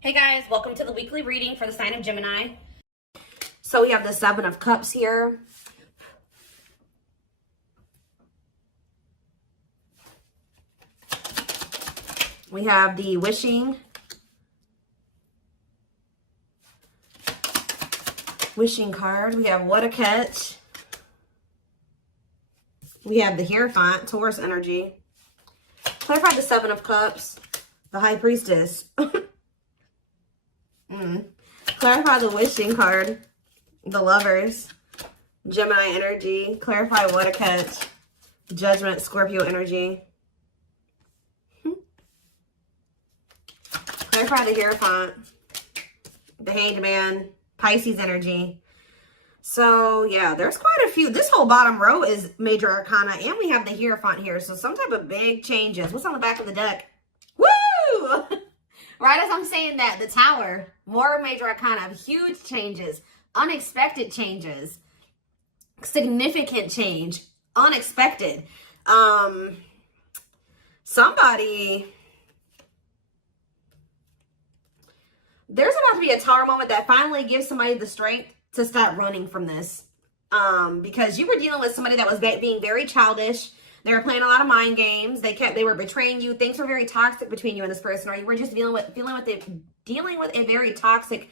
Hey guys, welcome to the weekly reading for the sign of Gemini. So we have the Seven of Cups here. We have the wishing card. We have what a catch. We have the Hierophant, Taurus energy. Clarify the Seven of Cups, the High Priestess. Clarify the wishing card, the Lovers, Gemini energy. Clarify what a catch, Judgment, Scorpio energy. Clarify the Hierophant, the Hanged Man, Pisces energy. So yeah, there's quite a few. This whole bottom row is major arcana, and we have the Hierophant here. So some type of big changes. What's on the back of the deck? Woo! Right as I'm saying that, the Tower, more major arcana, huge changes, unexpected changes, significant change, unexpected. Somebody, there's about to be a Tower moment that finally gives somebody the strength to stop running from this. Because you were dealing with somebody that was being very childish. They were playing a lot of mind games. They were betraying you. Things were very toxic between you and this person, or you were just dealing with a very toxic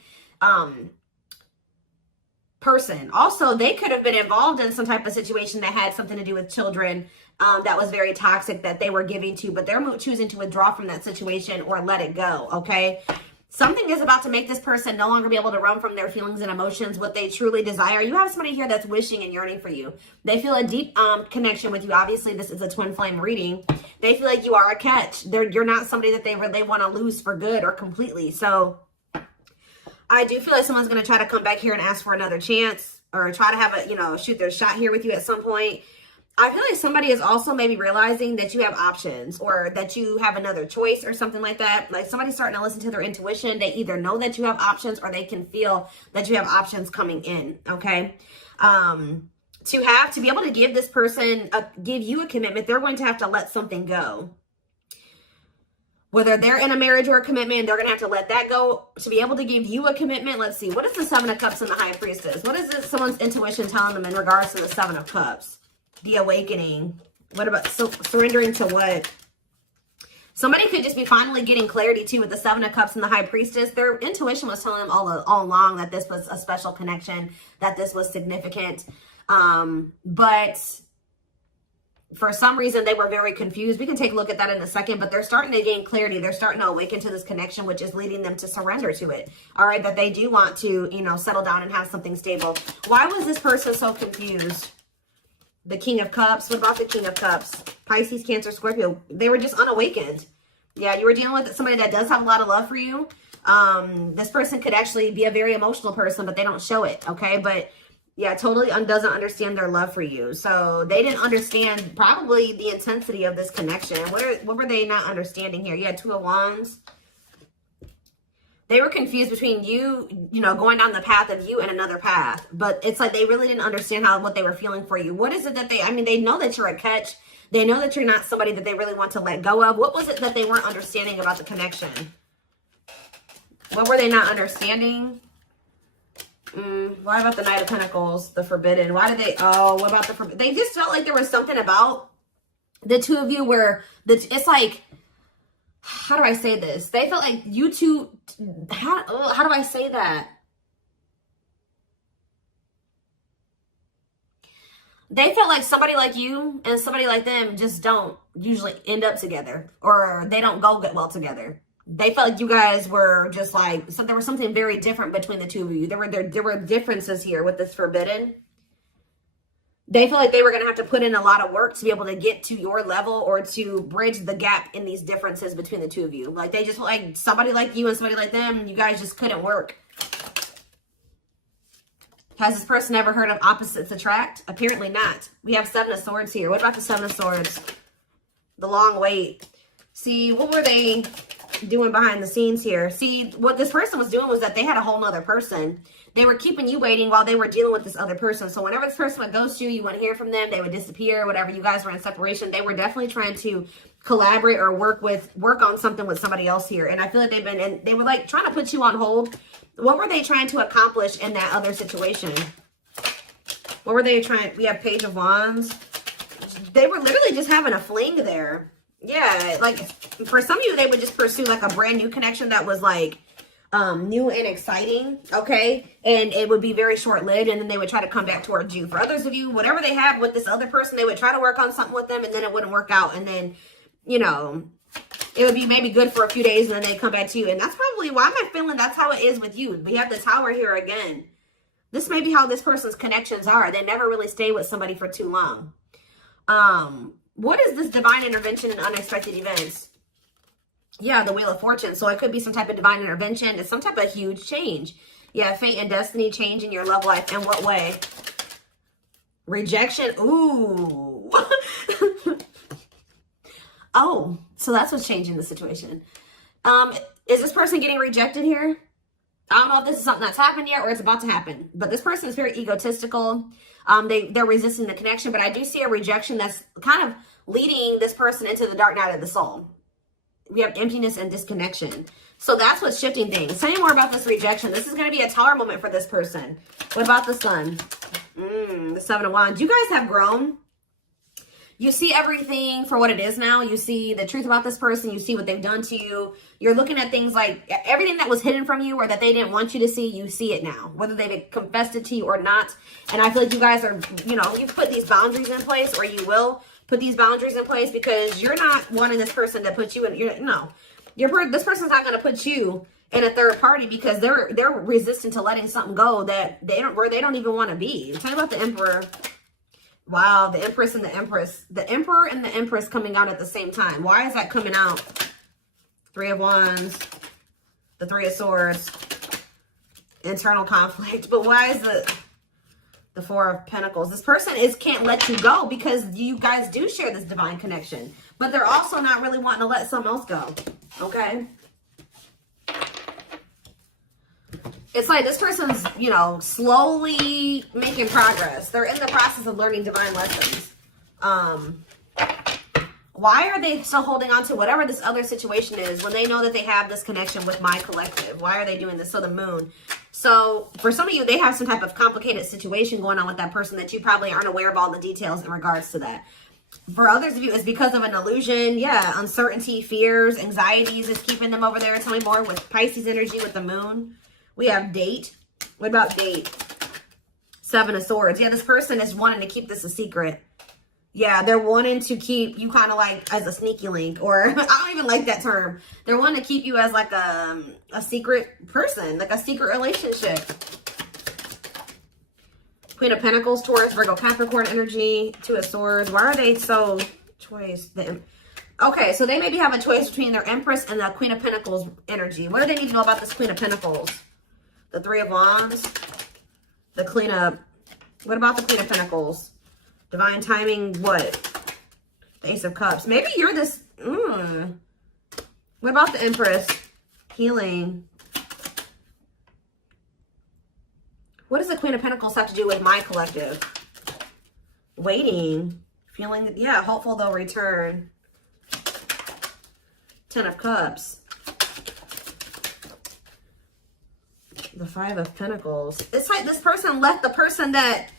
person. Also, they could have been involved in some type of situation that had something to do with children that was very toxic that they were giving to, but they're choosing to withdraw from that situation or let it go, okay? Something is about to make this person no longer be able to run from their feelings and emotions, what they truly desire. You have somebody here that's wishing and yearning for you. They feel a deep connection with you. Obviously, this is a twin flame reading. They feel like you are a catch. You're not somebody that they want to lose for good or completely. So I do feel like someone's going to try to come back here and ask for another chance or try to have a, shoot their shot here with you at some point. I feel like somebody is also maybe realizing that you have options or that you have another choice or something like that. Like somebody's starting to listen to their intuition. They either know that you have options or they can feel that you have options coming in, okay? To be able to give this person, give you a commitment, they're going to have to let something go. Whether they're in a marriage or a commitment, they're going to have to let that go to be able to give you a commitment. Let's see. What is the Seven of Cups and the High Priestess? What is someone's intuition telling them in regards to the Seven of Cups? The awakening. What about surrendering to what? Somebody could just be finally getting clarity too with the Seven of Cups and the High Priestess. Their intuition was telling them all along that this was a special connection, that this was significant. But for some reason, they were very confused. We can take a look at that in a second, but they're starting to gain clarity. They're starting to awaken to this connection, which is leading them to surrender to it. All right, that they do want to, settle down and have something stable. Why was this person so confused? The King of Cups. What about the King of Cups? Pisces, Cancer, Scorpio. They were just unawakened. Yeah, you were dealing with somebody that does have a lot of love for you. This person could actually be a very emotional person, but they don't show it, okay? But yeah, totally doesn't understand their love for you. So they didn't understand probably the intensity of this connection. What were they not understanding here? You had Two of Wands. They were confused between you, going down the path of you and another path. But it's like they really didn't understand what they were feeling for you. What is it that they know that you're a catch. They know that you're not somebody that they really want to let go of. What was it that they weren't understanding about the connection? What were they not understanding? What about the Knight of Pentacles, the Forbidden? What about the Forbidden? They just felt like there was something about the two of you where it's like, how do I say this? They felt like you two, how do I say that? They felt like somebody like you and somebody like them just don't usually end up together, or they don't go get well together. They felt like you guys were just like, so there was something very different between the two of you. There were differences here with this Forbidden. They feel like they were going to have to put in a lot of work to be able to get to your level or to bridge the gap in these differences between the two of you. Like they just like somebody like you and somebody like them, you guys just couldn't work. Has this person ever heard of opposites attract? Apparently not. We have Seven of Swords here. What about the Seven of Swords? The long wait. See, what were they? doing behind the scenes here. See, what this person was doing was that they had a whole nother person. They were keeping you waiting while they were dealing with this other person. So whenever this person would ghost you, you wouldn't hear from them. They would disappear, whatever. You guys were in separation. They were definitely trying to collaborate or work on something with somebody else here. And I feel like they were like trying to put you on hold. What were they trying to accomplish in that other situation? What were they trying? We have Page of Wands. They were literally just having a fling there. Yeah, like for some of you, they would just pursue like a brand new connection that was like new and exciting, okay? And it would be very short-lived, and then they would try to come back towards you. For others of you, whatever they have with this other person, they would try to work on something with them, and then it wouldn't work out. And then, you know, it would be maybe good for a few days, and then they come back to you. And that's probably why I'm feeling that's how it is with you. We have the Tower here again. This may be how this person's connections are. They never really stay with somebody for too long. What is this divine intervention and unexpected events? Yeah, the Wheel of Fortune. So it could be some type of divine intervention. It's some type of huge change. Yeah, fate and destiny change in your love life. In what way? Rejection. Ooh. Oh, so that's what's changing the situation. Is this person getting rejected here? I don't know if this is something that's happened yet or it's about to happen. But this person is very egotistical. They're resisting the connection. But I do see a rejection that's kind of leading this person into the dark night of the soul. We have emptiness and disconnection. So that's what's shifting things. Tell me more about this rejection. This is going to be a Tower moment for this person. What about the Sun? The Seven of Wands. You guys have grown. You see everything for what it is now. You see the truth about this person. You see what they've done to you. You're looking at things like everything that was hidden from you or that they didn't want you to see, you see it now, whether they've confessed it to you or not. And I feel like you guys are, you know, you've put these boundaries in place, or you will put these boundaries in place, because you're not wanting this person to put you in, this person's not going to put you in a third party, because they're resistant to letting something go that they don't even want to be. Tell me about the Emperor. Wow, the Empress and the Empress. The Emperor and the Empress coming out at the same time. Why is that coming out? Three of Wands, the Three of Swords, internal conflict. But why is the Four of Pentacles? This person can't let you go, because you guys do share this divine connection. But they're also not really wanting to let someone else go. Okay? It's like this person's, you know, slowly making progress. They're in the process of learning divine lessons. Why are they still holding on to whatever this other situation is when they know that they have this connection with my collective? Why are they doing this? So the Moon. So for some of you, they have some type of complicated situation going on with that person that you probably aren't aware of all the details in regards to that. For others of you, it's because of an illusion. Yeah, uncertainty, fears, anxieties is keeping them over there. Tell me more with Pisces energy with the Moon. We have Date. What about Date? Seven of Swords. Yeah, this person is wanting to keep this a secret. Yeah, they're wanting to keep you kind of like as a sneaky link, or I don't even like that term. They're wanting to keep you as like a secret person, like a secret relationship. Queen of Pentacles, Taurus, Virgo, Capricorn energy, Two of Swords. Why are they so choice? Okay, so they maybe have a choice between their Empress and the Queen of Pentacles energy. What do they need to know about this Queen of Pentacles? The Three of Wands, the Queen of... What about the Queen of Pentacles? Divine timing, what? The Ace of Cups. Maybe you're this... What about the Empress? Healing. What does the Queen of Pentacles have to do with my collective? Waiting. Feeling... Yeah, hopeful they'll return. Ten of Cups. The Five of Pentacles. It's like this person left the person that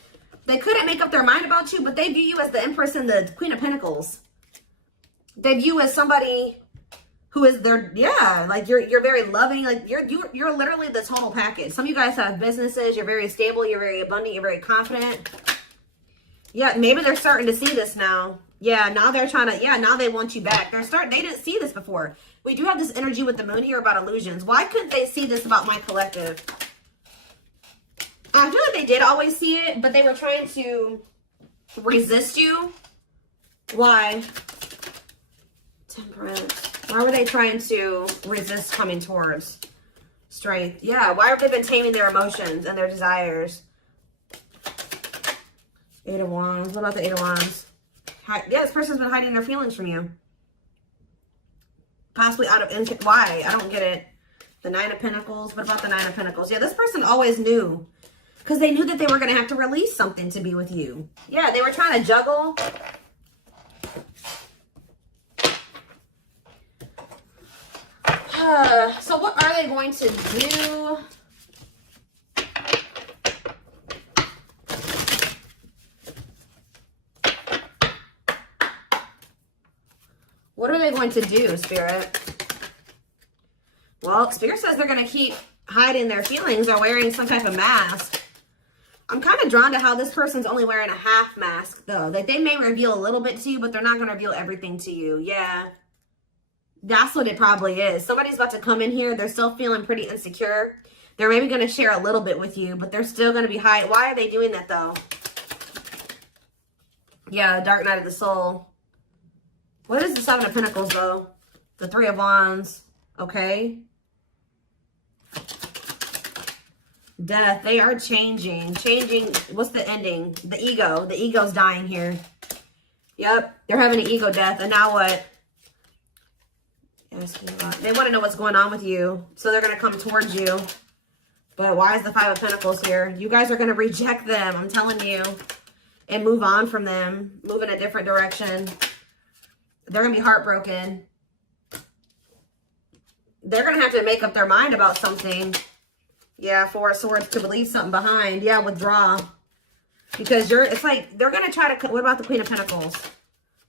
they couldn't make up their mind about you, but they view you as the Empress and the Queen of Pentacles. They view you as somebody who is their, yeah, like you're very loving, like you're literally the total package. Some of you guys have businesses, you're very stable, you're very abundant, you're very confident. Yeah, maybe they're starting to see this now. Yeah, now they're trying to, yeah, now they want you back. They didn't see this before. We do have this energy with the Moon here about illusions. Why couldn't they see this about my collective? I feel like they did always see it, but they were trying to resist you. Why? Temperance. Why were they trying to resist coming towards strength? Yeah, why have they been taming their emotions and their desires? Eight of Wands. What about the Eight of Wands? Yeah, this person's been hiding their feelings from you. Possibly out of, why? I don't get it. The Nine of Pentacles. What about the Nine of Pentacles? Yeah, this person always knew. Because they knew that they were going to have to release something to be with you. Yeah, they were trying to juggle. So what are they going to do? What are they going to do, Spirit? Well, Spirit says they're going to keep hiding their feelings or wearing some type of mask. I'm kind of drawn to how this person's only wearing a half mask, though. Like, they may reveal a little bit to you, but they're not going to reveal everything to you. Yeah. That's what it probably is. Somebody's about to come in here. They're still feeling pretty insecure. They're maybe going to share a little bit with you, but they're still going to be hiding. Why are they doing that, though? Yeah, Dark Night of the Soul. What is the Seven of Pentacles, though? The Three of Wands. Okay. Death. They are changing. Changing. What's the ending? The ego. The ego's dying here. Yep. They're having an ego death. And now what? They want to know what's going on with you. So they're going to come towards you. But why is the Five of Pentacles here? You guys are going to reject them. I'm telling you. And move on from them. Move in a different direction. They're going to be heartbroken. They're going to have to make up their mind about something. Yeah, Four of Swords to leave something behind. Yeah, withdraw. Because it's like, they're going to try to, what about the Queen of Pentacles?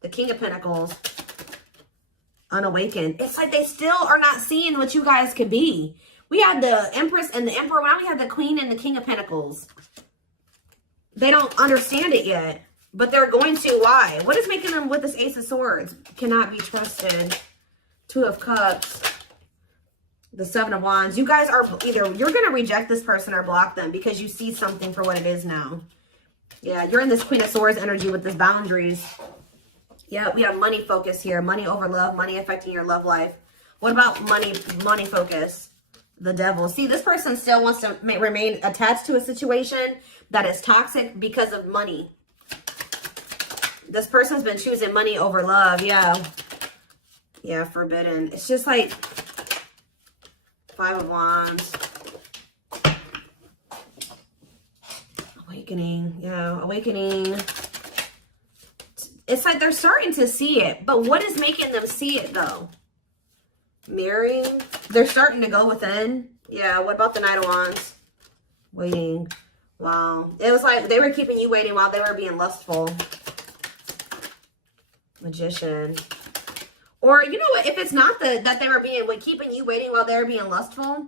The King of Pentacles. Unawakened. It's like they still are not seeing what you guys could be. We had the Empress and the Emperor. Now we have the Queen and the King of Pentacles. They don't understand it yet. But they're going to. Why? What is making them with this Ace of Swords? Cannot be trusted. Two of Cups. The Seven of Wands. You guys are either, you're going to reject this person or block them because you see something for what it is now. Yeah, you're in this Queen of Swords energy with this boundaries. Yeah, we have money focus here. Money over love. Money affecting your love life. What about money focus? The Devil. See, this person still wants to remain attached to a situation that is toxic because of money. This person's been choosing money over love. Yeah. Yeah, forbidden. It's just like Five of Wands. Awakening. Yeah, awakening. It's like they're starting to see it. But what is making them see it, though? Mirroring. They're starting to go within. Yeah, what about the Knight of Wands? Waiting. Wow. It was like they were keeping you waiting while they were being lustful. Magician. Or, you know what? If it's not that they were keeping you waiting while they were being lustful,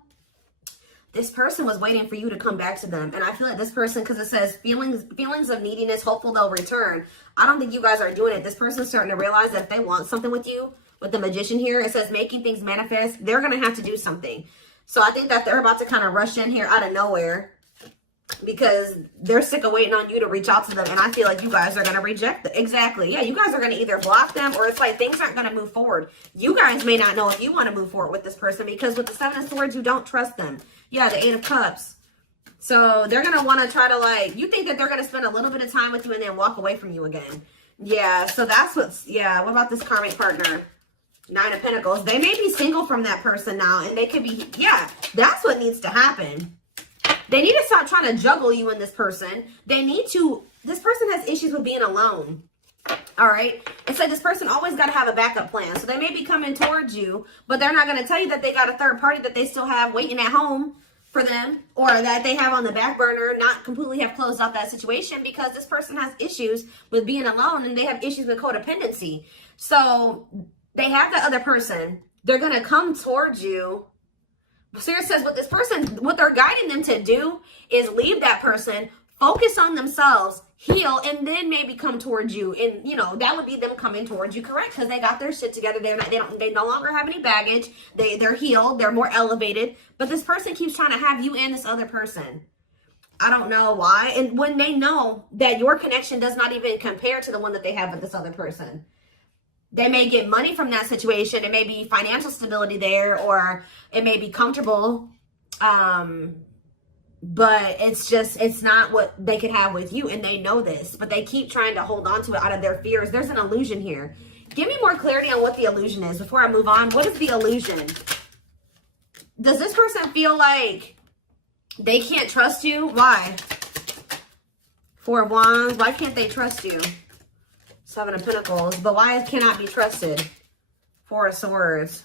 this person was waiting for you to come back to them. And I feel like this person, because it says feelings of neediness, hopeful they'll return. I don't think you guys are doing it. This person's starting to realize that if they want something with you, with the Magician here, it says making things manifest, they're going to have to do something. So I think that they're about to kind of rush in here out of nowhere because they're sick of waiting on you to reach out to them. And I feel like you guys are going to reject them. Exactly. Yeah, you guys are going to either block them or it's like things aren't going to move forward. You guys may not know if you want to move forward with this person because with the Seven of Swords, you don't trust them. Yeah, the Eight of Cups. So they're going to want to try to like, you think that they're going to spend a little bit of time with you and then walk away from you again. Yeah, so that's what's, yeah. What about this karmic partner? Nine of Pentacles. They may be single from that person now and they could be, yeah, that's what needs to happen. They need to stop trying to juggle you and this person. They need to, this person has issues with being alone. All right. It's like this person always got to have a backup plan. So they may be coming towards you, but they're not going to tell you that they got a third party that they still have waiting at home for them or that they have on the back burner, not completely have closed out that situation because this person has issues with being alone and they have issues with codependency. So they have the other person. They're going to come towards you. Spirit says what this person, what they're guiding them to do is leave that person, focus on themselves, heal, and then maybe come towards you. And, you know, that would be them coming towards you, correct? Because they got their shit together. They no longer have any baggage. They're healed. They're more elevated. But this person keeps trying to have you and this other person. I don't know why. And when they know that your connection does not even compare to the one that they have with this other person. They may get money from that situation. It may be financial stability there, or it may be comfortable. But it's not what they could have with you. And they know this, but they keep trying to hold on to it out of their fears. There's an illusion here. Give me more clarity on what the illusion is before I move on. What is the illusion? Does this person feel like they can't trust you? Why? Four of Wands. Why can't they trust you? Seven of Pentacles. But why it cannot be trusted? Four of Swords.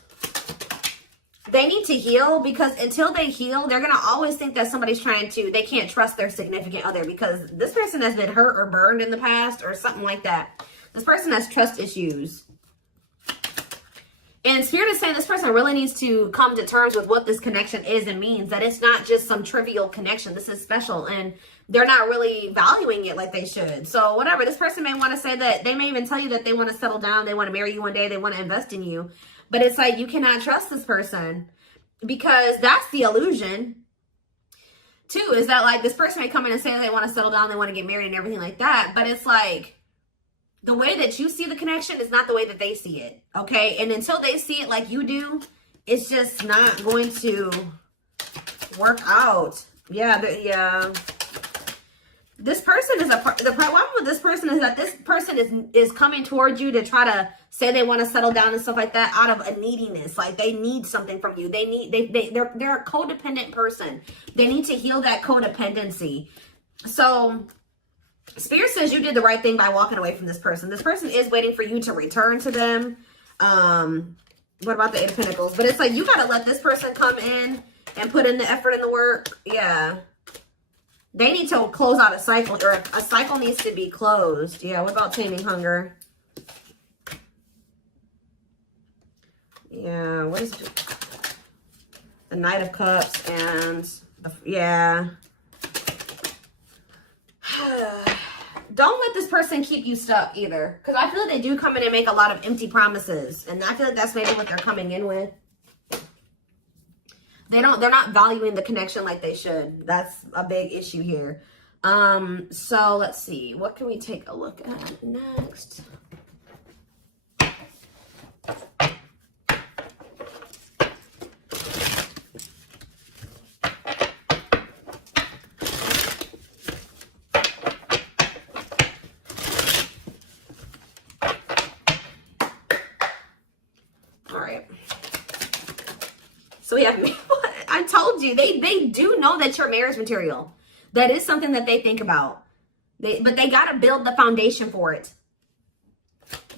They need to heal, because until they heal, they're going to always think that somebody's they can't trust their significant other, because this person has been hurt or burned in the past or something like that. This person has trust issues. And Spirit is saying this person really needs to come to terms with what this connection is and means, that it's not just some trivial connection. This is special, and they're not really valuing it like they should. So whatever, this person may want to say that, they may even tell you that they want to settle down, they want to marry you one day, they want to invest in you. But it's like, you cannot trust this person, because that's the illusion. Two, is that like this person may come in and say they want to settle down, they want to get married and everything like that. But it's like, the way that you see the connection is not the way that they see it. Okay. And until they see it like you do, it's just not going to work out. Yeah. This person is the problem with this person is that this person is coming towards you to try to say they want to settle down and stuff like that out of a neediness. Like they need something from you. They're a codependent person. They need to heal that codependency. So Spirit says you did the right thing by walking away from this person. This person is waiting for you to return to them. What about the Eight of Pentacles? But it's like, you got to let this person come in and put in the effort and the work. Yeah. They need to close out a cycle, or a cycle needs to be closed. Yeah, what about taming hunger? Yeah, what is the Knight of Cups and yeah. Don't let this person keep you stuck either, because I feel like they do come in and make a lot of empty promises, and I feel like that's maybe what they're coming in with. They're not valuing the connection like they should. That's a big issue here. So let's see. What can we take a look at next? All right. So we have, I told you, they do know that you're marriage material. That is something that they think about. But they got to build the foundation for it.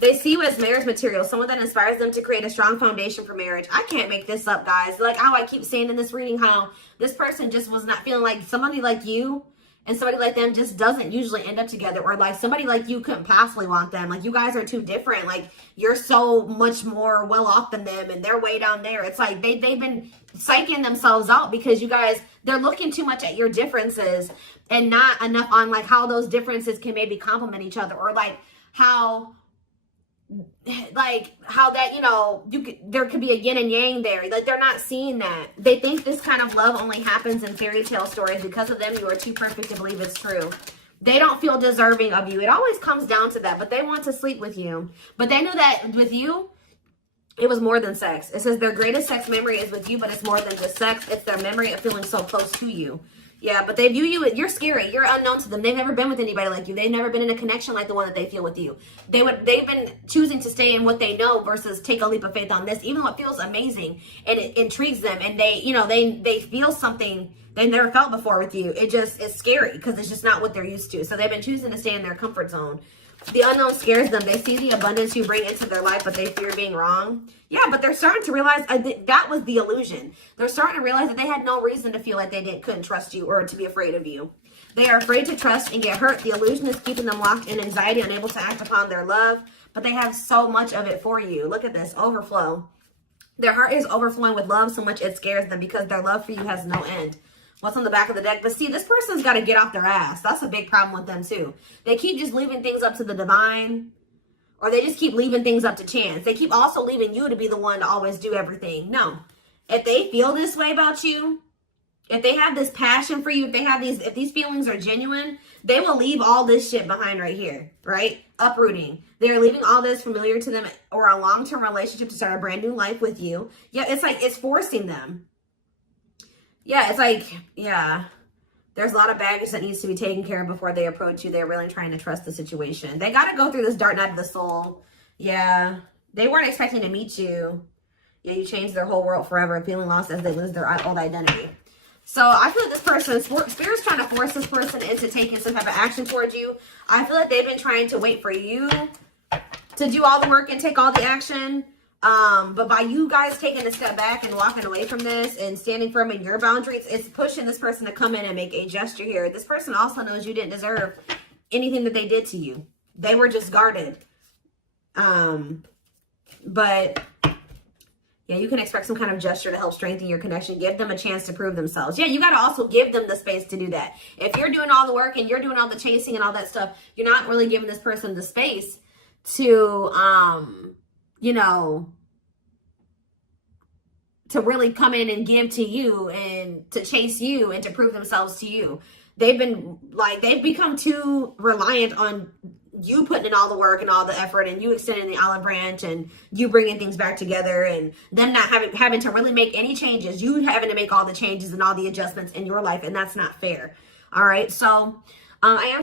They see you as marriage material, someone that inspires them to create a strong foundation for marriage. I can't make this up, guys. Like how I keep saying in this reading, how this person just was not feeling like somebody like you and somebody like them just doesn't usually end up together, or like somebody like you couldn't possibly want them. Like you guys are too different. Like you're so much more well off than them and they're way down there. It's like they've been psyching themselves out because you guys, they're looking too much at your differences and not enough on like how those differences can maybe complement each other, or like how that, you know, there could be a yin and yang there. Like they're not seeing that. They think this kind of love only happens in fairy tale stories. Because of them, you are too perfect to believe it's true. They don't feel deserving of you. It always comes down to that, but they want to sleep with you. But they know that with you, it was more than sex. It says their greatest sex memory is with you, but it's more than just sex. It's their memory of feeling so close to you. Yeah, but they view you, you're scary. You're unknown to them. They've never been with anybody like you. They've never been in a connection like the one that they feel with you. They've been choosing to stay in what they know versus take a leap of faith on this, even though it feels amazing and it intrigues them. And they, you know, they feel something they never felt before with you. It just is scary because it's just not what they're used to. So they've been choosing to stay in their comfort zone. The unknown scares them. They see the abundance you bring into their life, but they fear being wrong. Yeah, but they're starting to realize that was the illusion. They're starting to realize that they had no reason to feel like they couldn't trust you or to be afraid of you. They are afraid to trust and get hurt. The illusion is keeping them locked in anxiety, unable to act upon their love, but they have so much of it for you. Look at this, overflow. Their heart is overflowing with love so much it scares them because their love for you has no end. What's on the back of the deck? But see, this person's got to get off their ass. That's a big problem with them too. They keep just leaving things up to the divine, or they just keep leaving things up to chance. They keep also leaving you to be the one to always do everything. No. If they feel this way about you, if they have this passion for you, if these feelings are genuine, they will leave all this shit behind right here, right? Uprooting. They're leaving all this familiar to them or a long-term relationship to start a brand new life with you. Yeah, it's like it's forcing them. Yeah, it's like, yeah, there's a lot of baggage that needs to be taken care of before they approach you. They're really trying to trust the situation. They got to go through this dark night of the soul. Yeah, they weren't expecting to meet you. Yeah, you changed their whole world forever, feeling lost as they lose their old identity. So I feel like this person, Spirit's trying to force this person into taking some type of action towards you. I feel like they've been trying to wait for you to do all the work and take all the action. But by you guys taking a step back and walking away from this and standing firm in your boundaries, it's pushing this person to come in and make a gesture here. This person also knows you didn't deserve anything that they did to you. They were just guarded. But yeah, you can expect some kind of gesture to help strengthen your connection. Give them a chance to prove themselves. Yeah, you got to also give them the space to do that. If you're doing all the work and you're doing all the chasing and all that stuff, you're not really giving this person the space to, you know, to really come in and give to you and to chase you and to prove themselves to you. They've become too reliant on you putting in all the work and all the effort and you extending the olive branch and you bringing things back together and them not having to really make any changes. You having to make all the changes and all the adjustments in your life, and that's not fair. All right. So I am